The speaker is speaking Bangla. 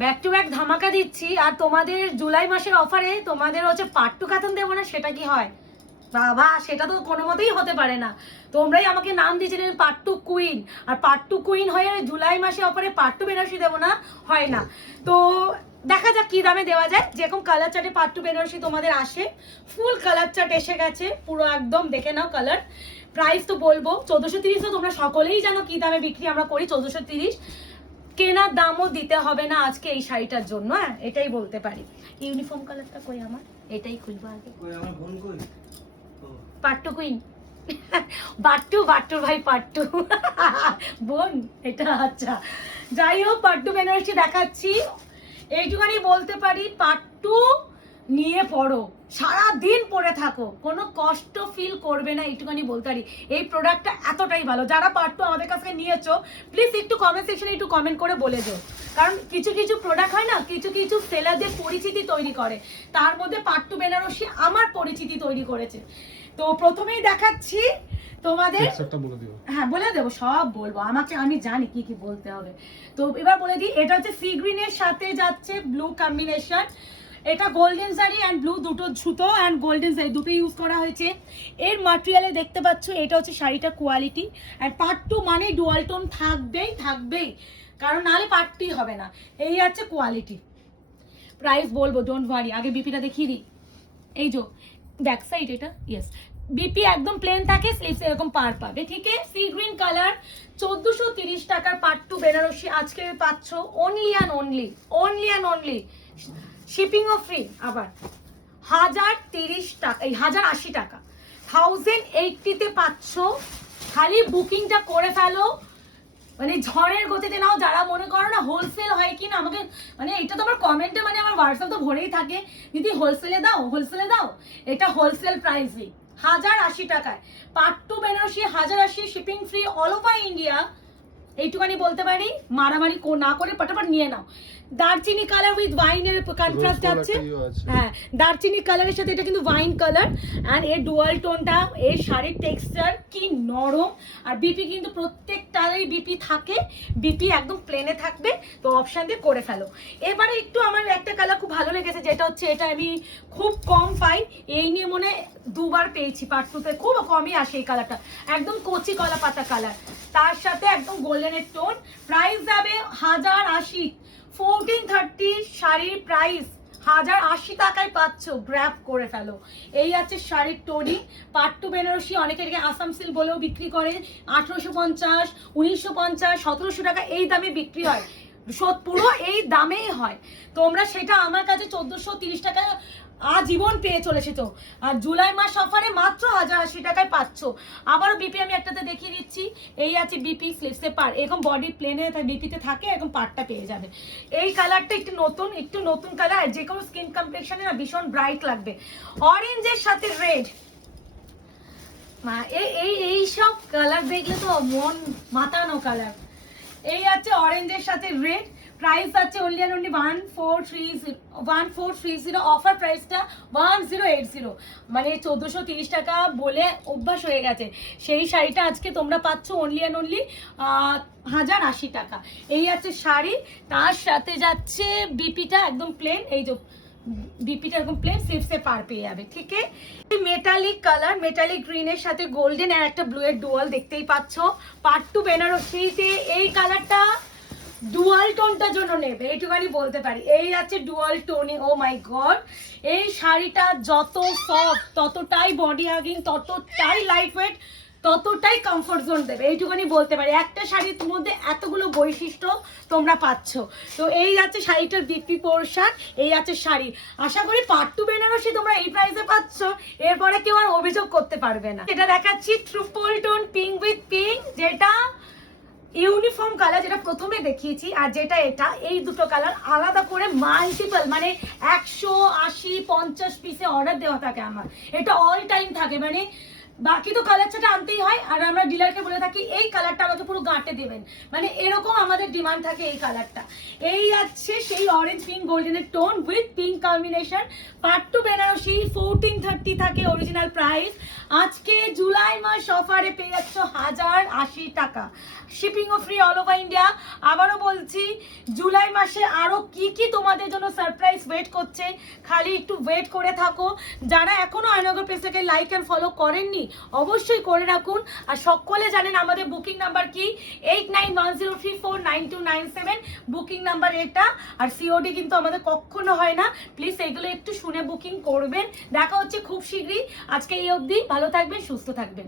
ব্যাক টু ব্যাক ধামাকা দিচ্ছি। আর তোমাদের জুলাই মাসের অফারে তোমাদের হচ্ছে পাট্টু কাতান দেবো না, সেটা কি হয় বাবা? সেটা তো কোনো মতেই হতে পারে না। তোমরাই আমাকে নাম দিয়েছিলেন পাট্টু কুইন, আর পাট্টু কুইন হয়ে জুলাই মাসে অফারে পাট্টু বেনারসি দেবো না, হয় না। তো দেখা যাক কি দামে দেওয়া যায়। যেরকম কালার চার্টে পাট্টু বেনারসি তোমাদের আসে, ফুল কালার চার্ট এসে গেছে পুরো, একদম দেখে নাও কালার। প্রাইস তো বলবো 1430, তো তোমরা সকলেই জানো কি দামে বিক্রি আমরা করি, 1430। কেনার দামও দিতে হবে না আজকে এই শাড়িটার জন্য, হ্যাঁ এটাই বলতে পারি। ইউনিফর্ম কালারটা কই আমার, এটাই খুলবো আগে। পাট্টু কুইন বাট্টু বাট্টুর ভাই পাট্টু বোন এটা। আচ্ছা যাই হোক, পাট্টু বেনারসি দেখাচ্ছি। এইটুখানি বলতে পারি, পাট্টু নিয়ে পড়ো, সারা দিন পরে থাকো, কোনো কষ্ট ফিল করবে না, এইটুখানি বলতে পারি। এই প্রোডাক্টটা এতটাই ভালো। যারা পাট্টু আমাদের কাছে নিয়েছো প্লিজ একটু কমেন্ট সেকশনে একটু কমেন্ট করে বলে দিও, কারণ কিছু কিছু প্রোডাক্ট হয় না, কিছু কিছু সেলারদের পরিচিতি তৈরি করে, তার মধ্যে পাট্টু বেনারসি আমার পরিচিতি তৈরি করেছে। তো প্রথমেই দেখাচ্ছি তোমাদের, হ্যাঁ বলে দেবো, সব বলবো, আমাকে আমি জানি কি কি বলতে হবে। তো এবার বলে দিই, এটা হচ্ছে সি গ্রিনের সাথে যাচ্ছে ব্লু কম্বিনেশন। এটা গোল্ডেন শাড়ি অ্যান্ড ব্লু, দুটো সুতো অ্যান্ড গোল্ডেন শাড়ি দুটো ইউজ করা হয়েছে। এর মাটেরিয়ালে দেখতে পাচ্ছ, এটা হচ্ছে শাড়িটার কোয়ালিটি। অ্যান্ড পাট্টু মানে ডুয়াল টোন থাকবেই থাকবেই, কারণ নাহলে পাট্টুই হবে না। এই হচ্ছে কোয়ালিটি। প্রাইস বলবো, ডোন্ট ওয়ারি, আগে বিপিটা দেখিয়ে দিই। এই যে ব্যাক সাইড, এটা ইয়েস বিপি একদম প্লেন থাকে, স্লিভস এরকম পার পাবে, ঠিক আছে। সি গ্রিন কালার, 1430 টাকার পাট্টু বেনারসি আজকে পাচ্ছ only and only, only and only, শিপিংও ফ্রি। আবার 1030 টাকা, এই 1080 টাকা, 1080-তে পাচ্ছ। খালি বুকিংটা করে ফেলো, মানে ঝড়ের গতিতে নাও। যারা মনে করো না হোলসেল হয় কি না, আমাকে মানে এটা তো আমার কমেন্টে, মানে আমার হোয়াটসঅ্যাপ তো ভরেই থাকে, দিদি হোলসেলে দাও, হোলসেলে দাও। এটা হোলসেল প্রাইসই 1080 টাকায় pattu Banarasi, 1080, shipping free all over India. এইটুখানি বলতে পারি, মারামারি না করে পটাপট নিয়ে নাও। দারচিনি কালার উইথ ওয়াইনের কন্ট্রাস্ট আছে, হ্যাঁ দারচিনি কালারের সাথে এটা কিন্তু ওয়াইন কালার। অ্যান্ড এর ডুয়াল টোনটা, এর শাড়ির টেক্সচার কি নরম। আর বিপি কিন্তু প্রত্যেকটারই বিপি থাকে, বিপি একদম প্লেনে থাকবে, তো অপশান দিয়ে করে ফেলো। এবারে একটু আমার একটা কালার খুব ভালো লেগেছে, যেটা হচ্ছে এটা আমি খুব কম পাই, এই নিয়ে মনে দুবার পেয়েছি পাট্টুতে, খুব কমই আসে এই কালারটা, একদম কচি কলা পাতা কালার, তার সাথে একদম গোল্ডেনের টোন। প্রাইস যাবে 1080, 1430 শাড়ির প্রাইস 1080 টাকায় পাচ্ছ, গ্র্যাব করে ফেলো। এই আছে শাড়ির টোনি, পাট্টু বেনারসি, অনেকের আসাম সিল্ক বলেও বিক্রি করে, 1850, 1950, 1700 টাকা এই দামে বিক্রি হয়, পুরো এই দামেই হয়। তোমরা সেটা আমার কাছে 1430 টাকা আজীবন পেয়ে চলেছে। তো আর জুলাই মাস অফারে মাত্র 1080 টাকায় পাচ্ছ। আবারও বিপি আমি একটাতে দেখিয়ে দিচ্ছি, এই আছে বিপি স্লিভসে পার, এরকম বডি প্লেনে বিপিতে থাকে, এরকম পারটা পেয়ে যাবে। এই কালারটা একটু নতুন কালার, যে কোনো স্কিন কমপ্লেকশনে না ভীষণ ব্রাইট লাগবে। অরেঞ্জের সাথে রেড, এই সব কালার দেখলে তো মন মাতানো কালার। এই আছে অরেঞ্জের সাথে রেড, প্রাইস আছে অনলি অ্যান্ড অনলি 1430, অফার প্রাইসটা 1080, মানে 1430 টাকা বলে অভ্যাস হয়ে গেছে। সেই শাড়িটা আজকে তোমরা পাচ্ছ অনলি অ্যান্ড অনলি 1080 টাকা। এই আছে শাড়ি, তার সাথে যাচ্ছে বিপিটা একদম প্লেন, এই যে বিপিটা এরকম প্লেন, স্লিভসে পার পেয়ে যাবে, ঠিক আছে। মেটালিক কালার, মেটালিক গ্রিনের সাথে গোল্ডেন আর একটা ব্লু এর ডুয়াল দেখতেই পাচ্ছ। পাট্টু বেনারসিতে এই কালারটা ডুয়াল টোনটার জন্য নেবে, এইটুখানি বলতে পারি। এই আছে ডুয়াল টোনিং, ও মাই গড, এই শাড়িটা যত সফট ততটাই বডি হাগিং, ততটাই লাইট ওয়েট, ততটাই কমফোর্ট জোন দেবে, এইটুখানি বলতে পারি। একটা শাড়ির মধ্যে এতগুলো বৈশিষ্ট্য তোমরা পাচ্ছ। তো এই আছে শাড়িটার বিপি পোর্শন, এই আছে শাড়ি। আশা করি পাট্টু বেনারসি তোমরা এই প্রাইসে পাচ্ছ, এরপরে কেউ আর অভিযোগ করতে পারবে না। এটা দেখাচ্ছি triple tone pink with pink, যেটা ইউনিফর্ম কালার, যেটা প্রথমে দেখিয়েছি, আর যেটা এটা, এই দুটো কালার আলাদা করে মাল্টিপল, মানে 180-50 পিসে অর্ডার দেওয়া থাকে আমার, এটা অল টাইম থাকে, মানে বাকি তো কালার চার্ট আনতেই হয়, আর আমরা ডিলারকে বলে থাকি এই কালারটা আমাকে পুরো গাঁটে দেবেন, মানে এরকম আমাদের ডিমান্ড থাকে এই কালারটা। এই আছে সেই অরেঞ্জ পিঙ্ক গোল্ডেনের tone with pink combination, pattu Banarasi 1430 থাকে অরিজিনাল প্রাইস। আজকে জুলাই মাস অফারে পেয়ে যাচ্ছ 1080 টাকা, শিপিংও ফ্রি অল ওভার ইন্ডিয়া। আবারও বলছি জুলাই মাসে আরো কি কি তোমাদের জন্য সারপ্রাইজ ওয়েট করছে, খালি একটু ওয়েট করে থাকো। যারা এখনো আয়নগর পেজটাকে লাইক এন্ড ফলো করেননি অবশ্যই করে রাখুন। আর সকলে জানেন আমাদের বুকিং নাম্বার কি, 8910349297 বুকিং নাম্বার এটা। আর সিওডি কিন্তু আমাদের কখনো হয় না, প্লিজ এগুলো একটু শুনে বুকিং করবেন। দেখা হচ্ছে খুব শীঘ্রই, আজকে এই অবধি, ভালো থাকবেন, সুস্থ থাকবেন।